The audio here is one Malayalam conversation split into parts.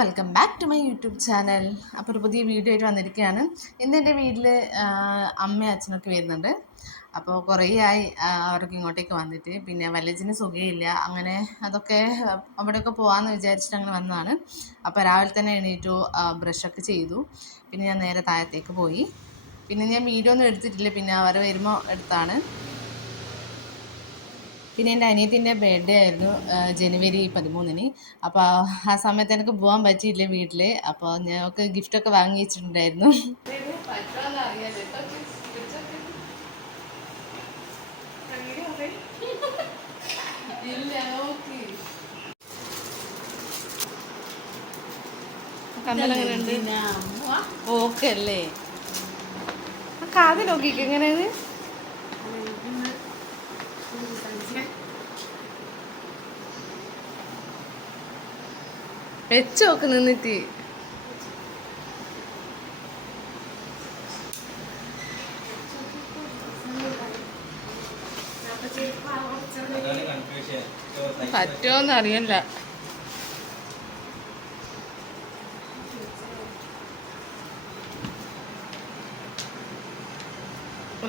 Welcome back to my YouTube channel. അപ്പോൾ ഒരു പുതിയ വീഡിയോ ആയിട്ട് വന്നിരിക്കുകയാണ്. ഇന്ന് എൻ്റെ വീട്ടിൽ അമ്മയും അച്ഛനൊക്കെ വരുന്നുണ്ട്. അപ്പോൾ കുറേ ആയി അവർക്ക് ഇങ്ങോട്ടേക്ക് വന്നിട്ട്. പിന്നെ വല്ലജിന് സുഖമില്ല, അങ്ങനെ അതൊക്കെ അവിടെയൊക്കെ പോകാമെന്ന് വിചാരിച്ചിട്ട് അങ്ങനെ വന്നതാണ്. അപ്പോൾ രാവിലെ തന്നെ എണീറ്റു, ബ്രഷൊക്കെ ചെയ്തു. പിന്നെ ഞാൻ നേരെ താഴത്തേക്ക് പോയി. പിന്നെ ഞാൻ വീഡിയോ ഒന്നും എടുത്തിട്ടില്ല, പിന്നെ അവർ വരുമ്പോൾ എടുത്താണ്. പിന്നെ എൻ്റെ അനിയത്തിൻ്റെ ബർത്ത്ഡേ ആയിരുന്നു ജനുവരി 13-ന്. അപ്പോൾ ആ സമയത്ത് എനിക്ക് പോകാൻ പറ്റിയില്ല വീട്ടിൽ. അപ്പോൾ ഞങ്ങൾക്ക് ഗിഫ്റ്റൊക്കെ വാങ്ങി വെച്ചിട്ടുണ്ടായിരുന്നു. കമ്മലങ്ങനെയുണ്ട്, ഓക്കെ അല്ലേ? കാത് നോക്കിക്ക് എങ്ങനെയാണ് വെച്ച് നോക്ക് നിന്നിട്ട്. പറ്റുമോന്ന് അറിയല്ല.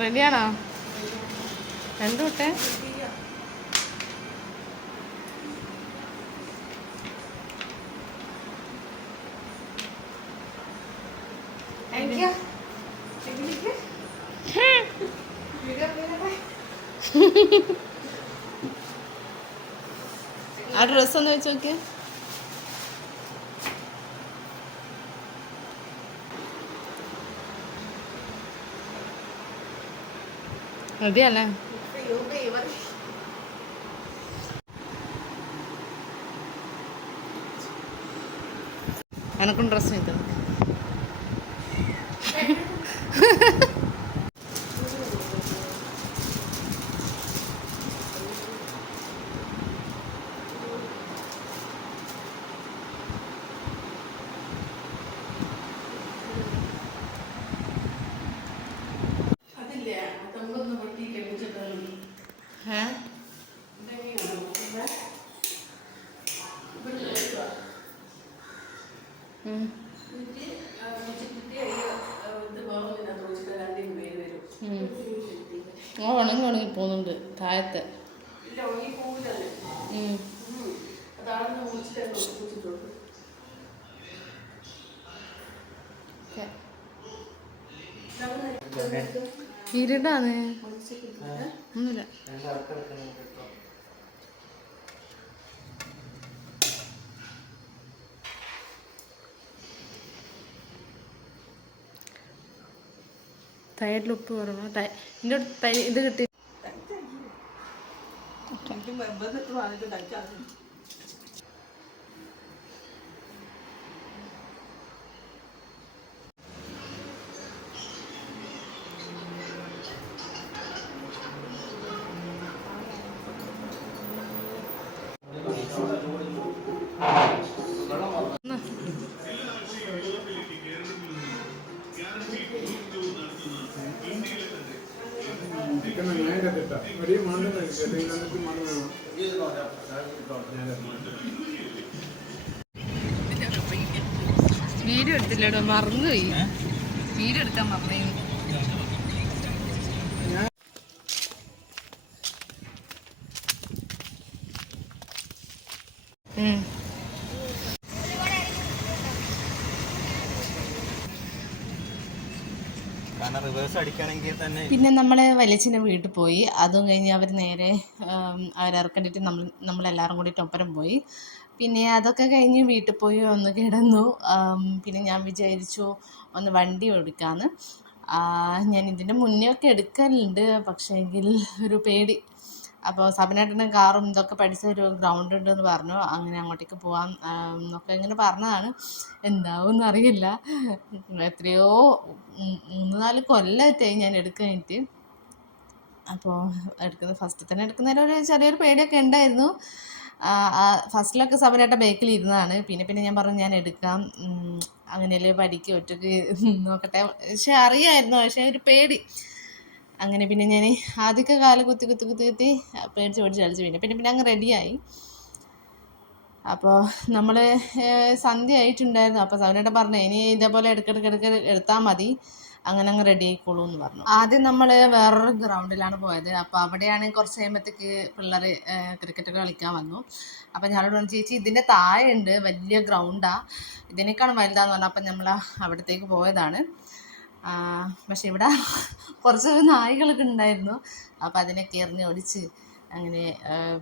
റെഡിയാണോ? രണ്ടു വിട്ടെ. ആ ഡ്രസ് ഒന്ന് വെച്ച് നോക്കിയ. മതിയല്ലേ? എനക്കും ഡ്രസ് വെക്കണം. ഉണങ്ങി ഉണങ്ങി പോകുന്നുണ്ട് താഴത്തെ. ഇരുടാണ്, ഒന്നുമില്ല. തൈരിൽ ഉപ്പ് കുറവാ. എൻ്റെ ഇത് കിട്ടി. വീഡിയോ എടുത്തില്ലടോ, മറന്നുപോയി. വീഡിയോ എടുക്കാൻ മറന്നു. പിന്നെ നമ്മൾ വലിയച്ഛൻ്റെ വീട്ടിൽ പോയി. അതും കഴിഞ്ഞ് അവർ നേരെ അവരിറക്കണ്ടിട്ട് നമ്മളെല്ലാവരും കൂടിയിട്ട് ഒപ്പരം പോയി. പിന്നെ അതൊക്കെ കഴിഞ്ഞ് വീട്ടിൽ പോയി ഒന്ന് കിടന്നു. പിന്നെ ഞാൻ വിചാരിച്ചു ഒന്ന് വണ്ടി ഓടിക്കാമെന്ന്. ഞാൻ ഇതിൻ്റെ മുന്നേ ഒക്കെ എടുക്കലുണ്ട്, പക്ഷേ എങ്കിൽ ഒരു പേടി. അപ്പോൾ സബിനേട്ടൻ്റെ കാറും ഇതൊക്കെ പഠിച്ച ഒരു ഗ്രൗണ്ട് ഉണ്ടെന്ന് പറഞ്ഞു. അങ്ങനെ അങ്ങോട്ടേക്ക് പോകാം എന്നൊക്കെ ഇങ്ങനെ പറഞ്ഞതാണ്. എന്താവും അറിയില്ല. എത്രയോ 3-4 കൊല്ലമായിട്ടായി ഞാൻ എടുക്കാനായിട്ട്. അപ്പോൾ ഫസ്റ്റ് തന്നെ എടുക്കുന്നതിൽ ഒരു ചെറിയൊരു പേടിയൊക്കെ ഉണ്ടായിരുന്നു. ഫസ്റ്റിലൊക്കെ സബിനേട്ട ബേക്കിൽ ഇരുന്നതാണ്. പിന്നെ ഞാൻ പറഞ്ഞു ഞാൻ എടുക്കാം, അങ്ങനെയല്ലേ പഠിക്കുക, ഒറ്റയ്ക്ക് നോക്കട്ടെ. പക്ഷെ അറിയാമായിരുന്നു, പക്ഷേ ഒരു പേടി. അങ്ങനെ പിന്നെ ഞാൻ ആദ്യമൊക്കെ കാല് കുത്തി പേടിച്ച് കളിച്ചു. പിന്നെ അങ്ങ് റെഡിയായി. അപ്പോൾ നമ്മൾ സന്ധ്യ ആയിട്ടുണ്ടായിരുന്നു. അപ്പോൾ സൗനേട്ടൻ പറഞ്ഞു ഇനി ഇതേപോലെ ഇടയ്ക്കിടയ്ക്ക് എടുത്താൽ മതി, അങ്ങനെ അങ്ങ് റെഡി ആയിക്കോളൂ എന്ന് പറഞ്ഞു. ആദ്യം നമ്മൾ വേറൊരു ഗ്രൗണ്ടിലാണ് പോയത്. അപ്പോൾ അവിടെയാണ് കുറച്ച് കഴിയുമ്പോഴത്തേക്ക് പിള്ളേർ ക്രിക്കറ്റൊക്കെ കളിക്കാൻ വന്നു. അപ്പോൾ ഞങ്ങളോട് പറഞ്ഞു ചേച്ചി ഇതിൻ്റെ താഴെ ഉണ്ട് വലിയ ഗ്രൗണ്ടാണ്, ഇതിനേക്കാളും വലുതാന്ന് പറഞ്ഞു. അപ്പം നമ്മൾ അവിടത്തേക്ക് പോയതാണ്. പക്ഷെ ഇവിടെ കുറച്ച് നായ്കളൊക്കെ ഉണ്ടായിരുന്നു. അപ്പോൾ അതിനൊക്കെ എറിഞ്ഞ് ഓടിച്ച് അങ്ങനെ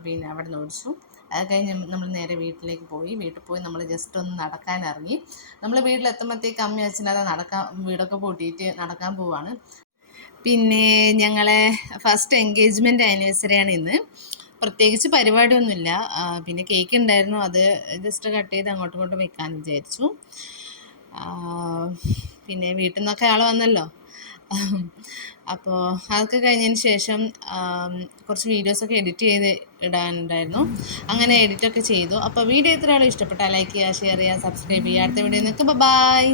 പിന്നെ അവിടെ നിന്ന് ഓടിച്ചു. അത് കഴിഞ്ഞ് നമ്മൾ നേരെ വീട്ടിലേക്ക് പോയി. വീട്ടിൽ പോയി നമ്മൾ ജസ്റ്റ് ഒന്ന് നടക്കാൻ ഇറങ്ങി. നമ്മൾ വീട്ടിലെത്തുമ്പോഴത്തേക്ക് അമ്മ അച്ഛനത് വീടൊക്കെ പൂട്ടിയിട്ട് നടക്കാൻ പോവാണ്. പിന്നെ ഞങ്ങളെ ഫസ്റ്റ് എൻഗേജ്മെൻറ്റ് ആനിവേഴ്സറിയാണ് ഇന്ന്. പ്രത്യേകിച്ച് പരിപാടിയൊന്നുമില്ല. പിന്നെ കേക്ക് ഉണ്ടായിരുന്നു, അത് ജസ്റ്റ് കട്ട് ചെയ്ത് അങ്ങോട്ടും ഇങ്ങോട്ടും വെക്കാമെന്ന് വിചാരിച്ചു. പിന്നെ വീട്ടിൽ നിന്നൊക്കെ ആൾ വന്നല്ലോ. അപ്പോൾ അതൊക്കെ കഴിഞ്ഞതിന് ശേഷം കുറച്ച് വീഡിയോസൊക്കെ എഡിറ്റ് ചെയ്ത് ഇടാനുണ്ടായിരുന്നു. അങ്ങനെ എഡിറ്റൊക്കെ ചെയ്തു. അപ്പോൾ വീഡിയോ ഇത്രയാളും ഇഷ്ടപ്പെട്ടാൽ ലൈക്ക് ചെയ്യുക, ഷെയർ ചെയ്യുക, സബ്സ്ക്രൈബ് ചെയ്യുക. അടുത്ത വീഡിയോ നിൽക്കുമ്പോൾ ബൈ.